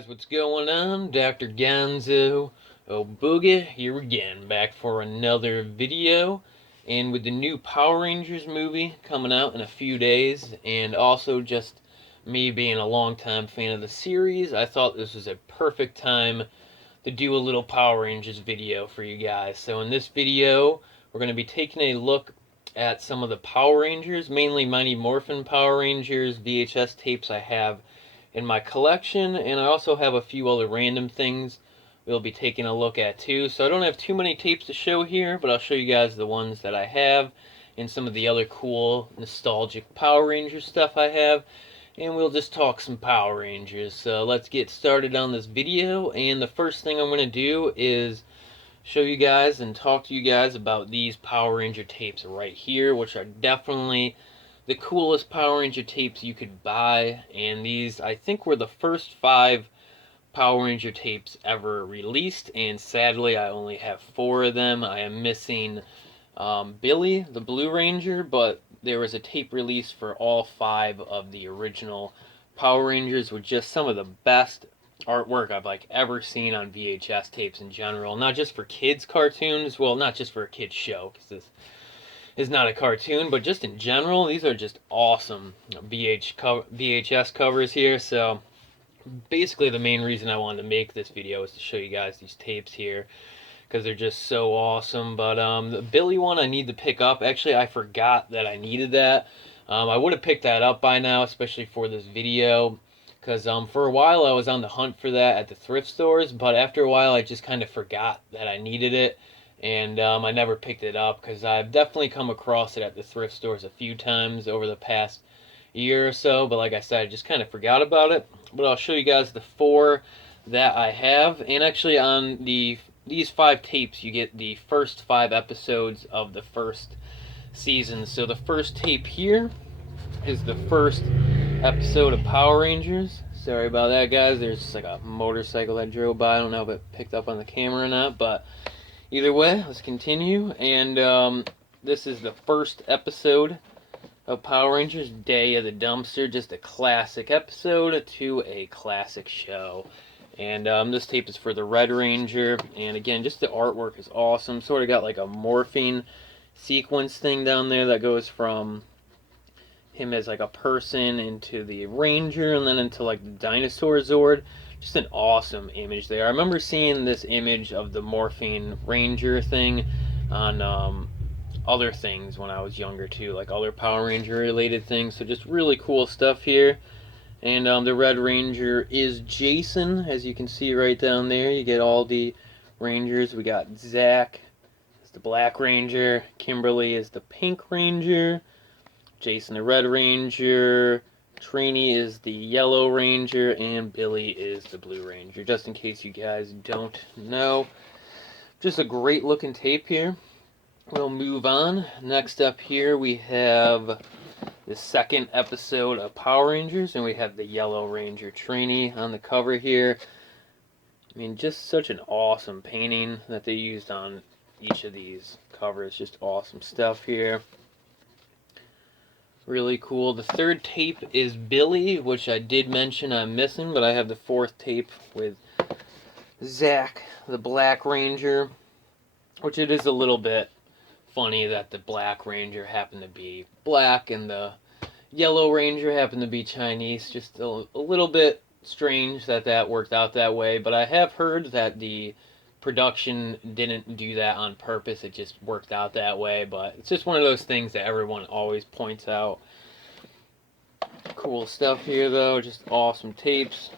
guys, what's going on? Dr. Gonzo Booga here again, back for another video. And with the new Power Rangers movie coming out in a few days, and also just me being a longtime fan of the series, I thought this was a perfect time to do a little Power Rangers video for you guys. So in this video, we're going to be taking a look at some of the Power Rangers, mainly Mighty Morphin Power Rangers VHS tapes I have in my collection, and I also have a few other random things we'll be taking a look at too. So I don't have too many tapes to show here, but I'll show you guys the ones that I have and some of the other cool nostalgic Power Rangers stuff I have, and we'll just talk some Power Rangers. So let's get started on this video, and the first thing I'm going to do is show you guys and talk to you guys about these Power Ranger tapes right here, which are definitely the coolest Power Ranger tapes you could buy. And these, I think, were the first 5 Power Ranger tapes ever released, and sadly I only have 4 of them. I am missing Billy, the Blue Ranger, but there was a tape release for all 5 of the original Power Rangers with just some of the best artwork I've ever seen on VHS tapes in general. Not just for kids cartoons, well, not just for a kids show, because this is not a cartoon, but just in general, these are just awesome VHS covers here. So basically the main reason I wanted to make this video is to show you guys these tapes here, because they're just so awesome. But the Billy one I need to pick up. Actually, I forgot that I needed that. I would have picked that up by now, especially for this video, because for a while I was on the hunt for that at the thrift stores, but after a while I just kind of forgot that I needed it, and I never picked it up, because I've definitely come across it at the thrift stores a few times over the past year or so, but like I said, I just kind of forgot about it. But I'll show you guys the 4 that I have, and actually on these 5 tapes you get the first 5 episodes of the first season. So the first tape here is the first episode of Power Rangers. Sorry about that, guys. There's just a motorcycle that drove by. I don't know if it picked up on the camera or not, but either way, let's continue. And this is the first episode of Power Rangers, Day of the Dumpster. Just a classic episode to a classic show. And this tape is for the Red Ranger, and again, just the artwork is awesome. Sort of got like a morphing sequence thing down there that goes from him as like a person into the Ranger, and then into like the dinosaur Zord. Just an awesome image there. I remember seeing this image of the morphing Ranger thing on other things when I was younger too, like other Power Ranger related things. So just really cool stuff here. And the Red Ranger is Jason, as you can see right down there. You get all the Rangers. We got Zack as the Black Ranger, Kimberly is the Pink Ranger, Jason the Red Ranger, Trini is the Yellow Ranger, and Billy is the Blue Ranger, just in case you guys don't know. Just a great looking tape here. We'll move on. Next up here we have the second episode of Power Rangers, and we have the Yellow Ranger Trini on the cover here. I mean, just such an awesome painting that they used on each of these covers. Just awesome stuff here. Really cool. The third tape is Billy, which I did mention I'm missing, but I have the 4th tape with Zack, the Black Ranger, which it is a little bit funny that the Black Ranger happened to be black and the Yellow Ranger happened to be Chinese. Just a little bit strange that that worked out that way, but I have heard that the production didn't do that on purpose. It just worked out that way, but it's just one of those things that everyone always points out. Cool stuff here though, just awesome tapes.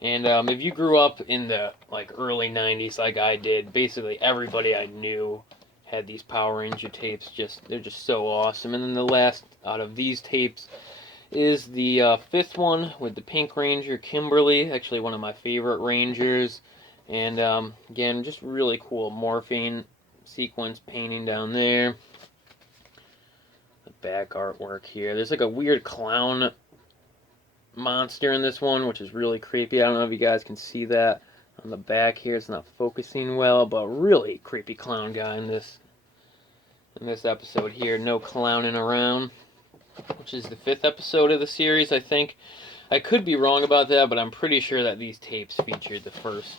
And if you grew up in the early 90s like I did, basically everybody I knew had these Power Ranger tapes. They're just so awesome. And then the last out of these tapes is the 5th one with the Pink Ranger, Kimberly, actually one of my favorite Rangers. And again, just really cool morphing sequence painting down there. The back artwork here. There's like a weird clown monster in this one, which is really creepy. I don't know if you guys can see that on the back here. It's not focusing well, but really creepy clown guy in this episode here. No clowning around, which is the 5th episode of the series, I think. I could be wrong about that, but I'm pretty sure that these tapes featured the first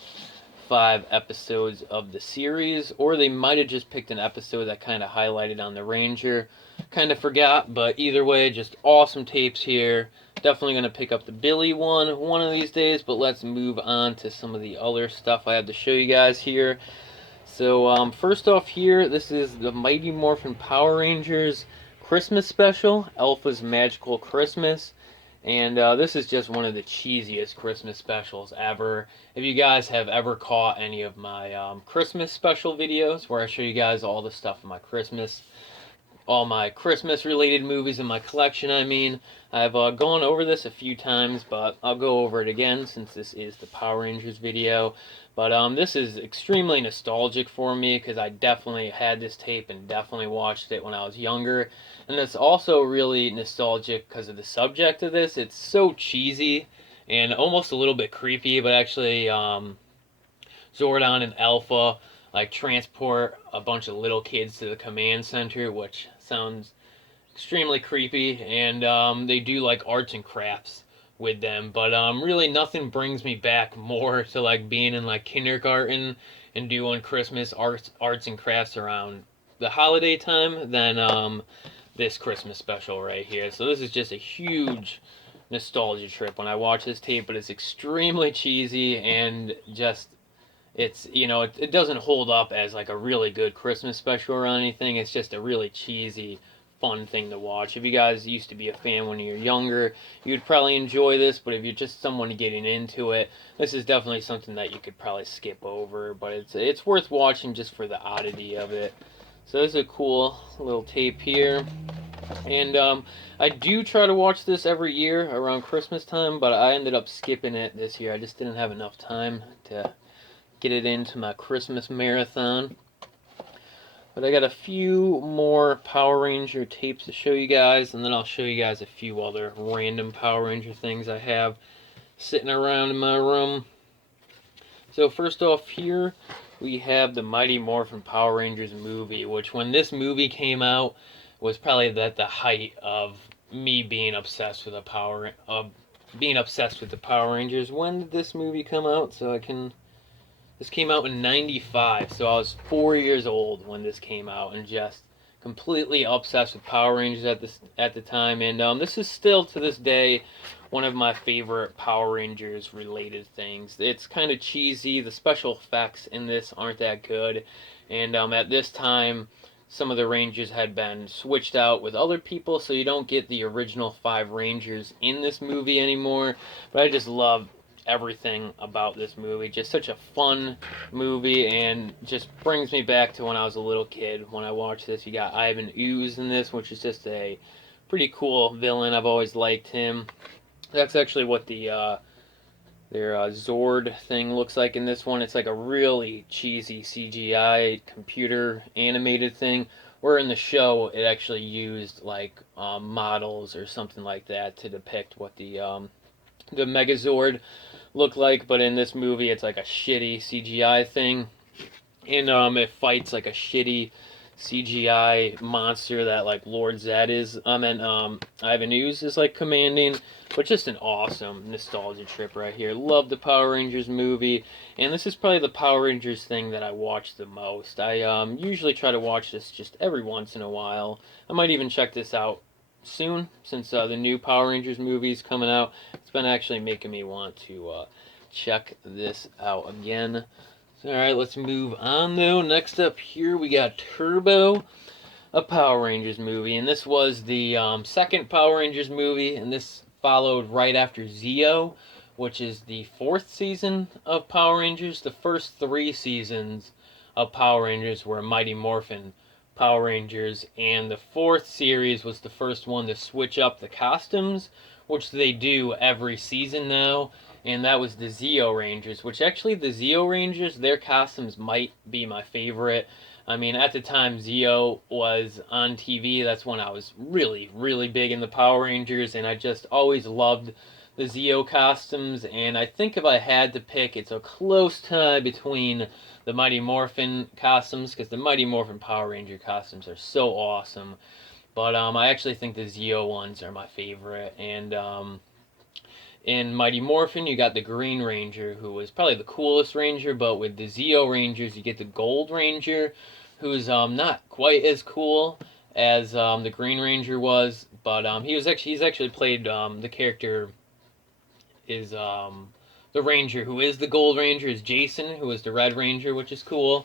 5 episodes of the series, or they might have just picked an episode that kind of highlighted on the Ranger. Kind of forgot, but either way, just awesome tapes here. Definitely going to pick up the Billy one of these days, but let's move on to some of the other stuff I have to show you guys here. So first off here, this is the Mighty Morphin Power Rangers Christmas special, Alpha's Magical Christmas. And this is just one of the cheesiest Christmas specials ever. If you guys have ever caught any of my Christmas special videos, where I show you guys all the stuff in my Christmas, all my Christmas related movies in my collection, I've gone over this a few times, but I'll go over it again since this is the Power Rangers video. But this is extremely nostalgic for me because I definitely had this tape and definitely watched it when I was younger. And it's also really nostalgic because of the subject of this. It's so cheesy and almost a little bit creepy, but actually Zordon and Alpha like transport a bunch of little kids to the command center, which sounds extremely creepy, and they do like arts and crafts with them. But really nothing brings me back more to like being in like kindergarten and doing Christmas arts and crafts around the holiday time than this Christmas special right here. So this is just a huge nostalgia trip when I watch this tape, but it's extremely cheesy and just it's it doesn't hold up as like a really good Christmas special or anything. It's just a really cheesy fun thing to watch. If you guys used to be a fan when you were younger, you'd probably enjoy this, but if you're just someone getting into it, this is definitely something that you could probably skip over, but it's worth watching just for the oddity of it. So this is a cool little tape here. And I do try to watch this every year around Christmas time, but I ended up skipping it this year. I just didn't have enough time to get it into my Christmas marathon. But I got a few more Power Ranger tapes to show you guys, and then I'll show you guys a few other random Power Ranger things I have sitting around in my room. So first off here, we have the Mighty Morphin Power Rangers movie, which when this movie came out was probably at the height of me being obsessed with the Power Rangers. When did this movie come out? This came out in '95, so I was 4 years old when this came out, and just completely obsessed with Power Rangers at the time. And this is still to this day one of my favorite Power Rangers related things. It's kind of cheesy. The special effects in this aren't that good, and at this time, some of the Rangers had been switched out with other people, so you don't get the original 5 Rangers in this movie anymore. But I just love everything about this movie. Just such a fun movie, and just brings me back to when I was a little kid when I watched this. You got Ivan Ooze in this, which is just a pretty cool villain. I've always liked him. That's actually what their Zord thing looks like in this one. It's like a really cheesy CGI computer animated thing, where in the show it actually used like models or something like that to depict what the Megazord look like, but in this movie it's like a shitty CGI thing, and it fights like a shitty CGI monster that like Lord Zed is. Ivan Ooze is like commanding, but just an awesome nostalgia trip right here. Love the Power Rangers movie, and this is probably the Power Rangers thing that I watch the most. I usually try to watch this just every once in a while. I might even check this out soon since the new Power Rangers movie is coming out. It's been actually making me want to check this out again. Alright, let's move on though. Next up here we got Turbo, a Power Rangers movie. And this was the second Power Rangers movie, and this followed right after Zeo, which is the 4th season of Power Rangers. The first 3 seasons of Power Rangers were Mighty Morphin Power Rangers, and the 4th series was the first one to switch up the costumes, which they do every season now. And that was the Zeo Rangers, which actually the Zeo Rangers, their costumes might be my favorite. I mean, at the time Zeo was on TV, that's when I was really, really big in the Power Rangers, and I just always loved the Zeo costumes. And I think if I had to pick, it's a close tie between the Mighty Morphin costumes, because the Mighty Morphin Power Ranger costumes are so awesome. But I actually think the Zeo ones are my favorite, and In Mighty Morphin, you got the Green Ranger, who was probably the coolest Ranger, but with the Zeo Rangers, you get the Gold Ranger, who's not quite as cool as the Green Ranger was, but he's actually played the character is the Ranger who is the Gold Ranger is Jason, who is the Red Ranger, which is cool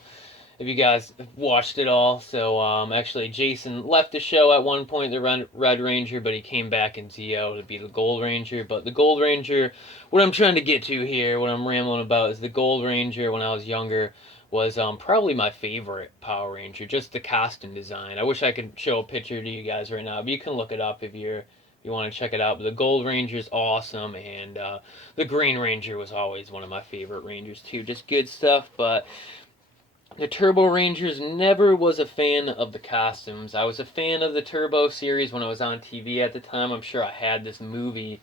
if you guys watched it all. So actually, Jason left the show at one point, the Red Ranger, but he came back in Zeo to be the Gold Ranger. But the Gold Ranger, what I'm trying to get to here, what I'm rambling about, is the Gold Ranger when I was younger was probably my favorite Power Ranger. Just the costume design. I wish I could show a picture to you guys right now, but you can look it up if you want to check it out. But the Gold Ranger is awesome, and the Green Ranger was always one of my favorite Rangers too. Just good stuff, but the Turbo Rangers, never was a fan of the costumes. I was a fan of the Turbo series when I was on TV at the time. I'm sure I had this movie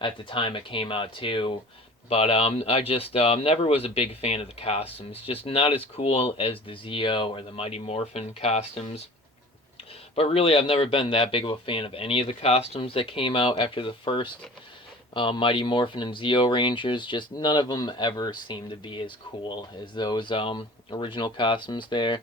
at the time it came out too. But I just never was a big fan of the costumes. Just not as cool as the Zeo or the Mighty Morphin costumes. But really, I've never been that big of a fan of any of the costumes that came out after the first Mighty Morphin and Zeo Rangers. Just none of them ever seemed to be as cool as those original costumes there.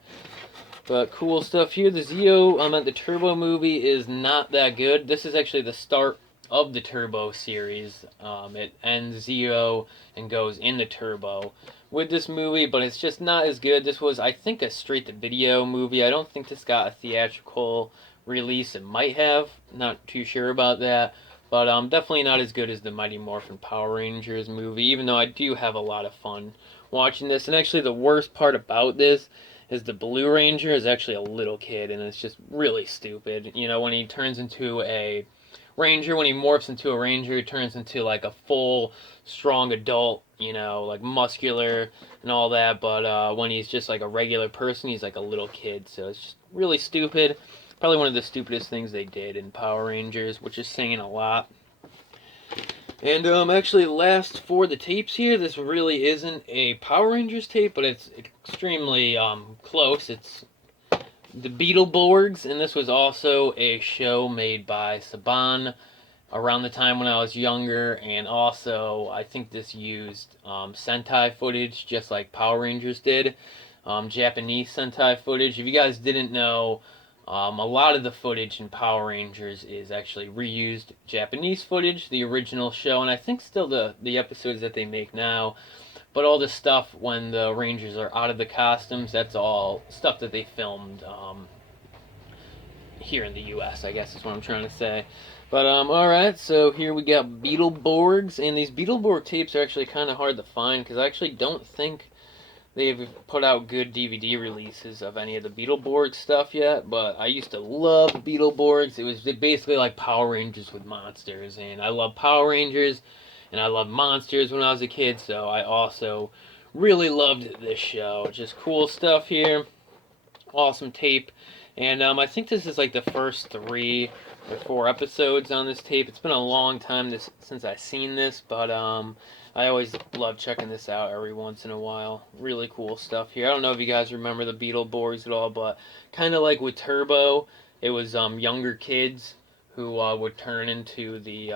But cool stuff here. The Zeo at the Turbo movie is not that good. This is actually the start of the Turbo series. It ends Zeo and goes into Turbo with this movie, but it's just not as good. This was, I think, a straight-to-video movie. I don't think this got a theatrical release. It might have. Not too sure about that. But definitely not as good as the Mighty Morphin Power Rangers movie, even though I do have a lot of fun watching this. And actually, the worst part about this is the Blue Ranger is actually a little kid, and it's just really stupid. You know, when he turns into a Ranger, when he morphs into a Ranger, he turns into like a full, strong adult, you know, like muscular and all that. But when he's just like a regular person, he's like a little kid. So it's just really stupid. Probably one of the stupidest things they did in Power Rangers, which is saying a lot. And actually, last for the tapes here, this really isn't a Power Rangers tape, but it's extremely close. It's the Beetleborgs, and this was also a show made by Saban around the time when I was younger, and also I think this used Sentai footage just like Power Rangers did, Japanese Sentai footage. If you guys didn't know, a lot of the footage in Power Rangers is actually reused Japanese footage, the original show, and I think still the episodes that they make now. But all the stuff when the Rangers are out of the costumes, that's all stuff that they filmed here in the U.S., I guess is what I'm trying to say. But, alright, so here we got Beetleborgs, and these Beetleborg tapes are actually kind of hard to find, because I actually don't think they've put out good DVD releases of any of the Beetleborg stuff yet, but I used to love Beetleborgs. It was basically like Power Rangers with monsters, and I love Power Rangers, and I loved monsters when I was a kid, so I also really loved this show. Just cool stuff here. Awesome tape. And I think this is like the first 3 or 4 episodes on this tape. It's been a long time since I've seen this, but I always love checking this out every once in a while. Really cool stuff here. I don't know if you guys remember the Beetleborgs at all, but kind of like with Turbo, it was younger kids who would turn into the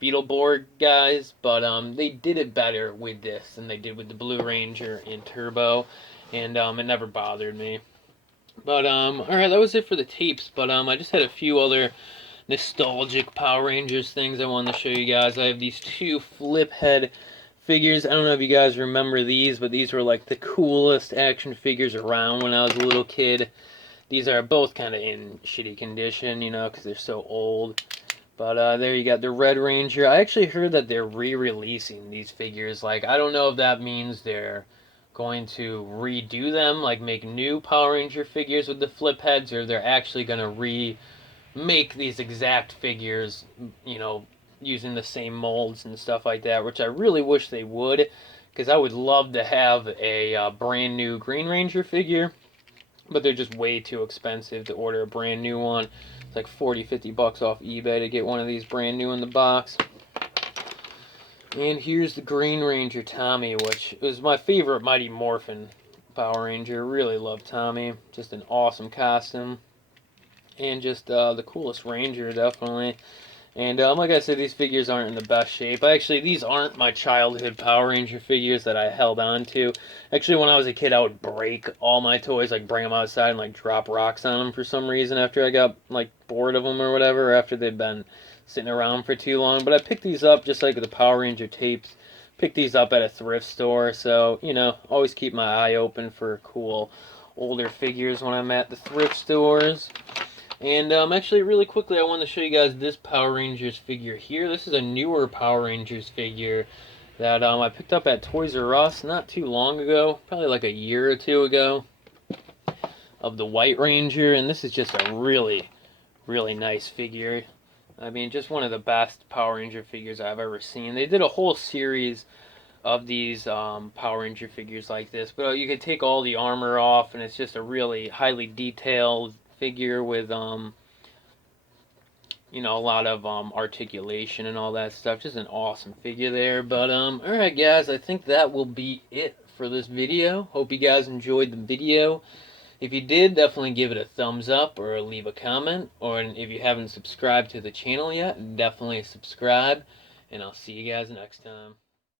Beetleborg guys, but they did it better with this than they did with the Blue Ranger in Turbo, and it never bothered me. But alright, that was it for the tapes, but I just had a few other nostalgic Power Rangers things I wanted to show you guys. I have these 2 flip head figures. I don't know if you guys remember these, but these were like the coolest action figures around when I was a little kid. These are both kind of in shitty condition, you know, because they're so old. But there you got the Red Ranger. I actually heard that they're re-releasing these figures. Like, I don't know if that means they're going to redo them, like make new Power Ranger figures with the flip heads, or they're actually going to remake these exact figures, you know, using the same molds and stuff like that, which I really wish they would, because I would love to have a brand new Green Ranger figure, but they're just way too expensive to order a brand new one. It's like 40-50 bucks off eBay to get one of these brand new in the box. And here's the Green Ranger Tommy, which was my favorite Mighty Morphin Power Ranger. Really love Tommy. Just an awesome costume. And just the coolest Ranger, definitely. And like I said, these figures aren't in the best shape. Actually, these aren't my childhood Power Ranger figures that I held on to. Actually, when I was a kid, I would break all my toys, like bring them outside and like drop rocks on them for some reason after I got like bored of them or whatever, or after they'd been sitting around for too long. But I picked these up just like the Power Ranger tapes. Picked these up at a thrift store, so you know, always keep my eye open for cool older figures when I'm at the thrift stores. And actually, really quickly, I wanted to show you guys this Power Rangers figure here. This is a newer Power Rangers figure that I picked up at Toys R Us not too long ago, probably like a year or two ago, of the White Ranger. And this is just a really, really nice figure. I mean, just one of the best Power Ranger figures I've ever seen. They did a whole series of these Power Ranger figures like this, but you could take all the armor off, and it's just a really highly detailed figure with you know, a lot of articulation and all that stuff. Just an awesome figure there. But alright guys, I think that will be it for this video. Hope you guys enjoyed the video. If you did, definitely give it a thumbs up or leave a comment. Or if you haven't subscribed to the channel yet, definitely subscribe. And I'll see you guys next time.